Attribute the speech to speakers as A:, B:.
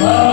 A: Amen.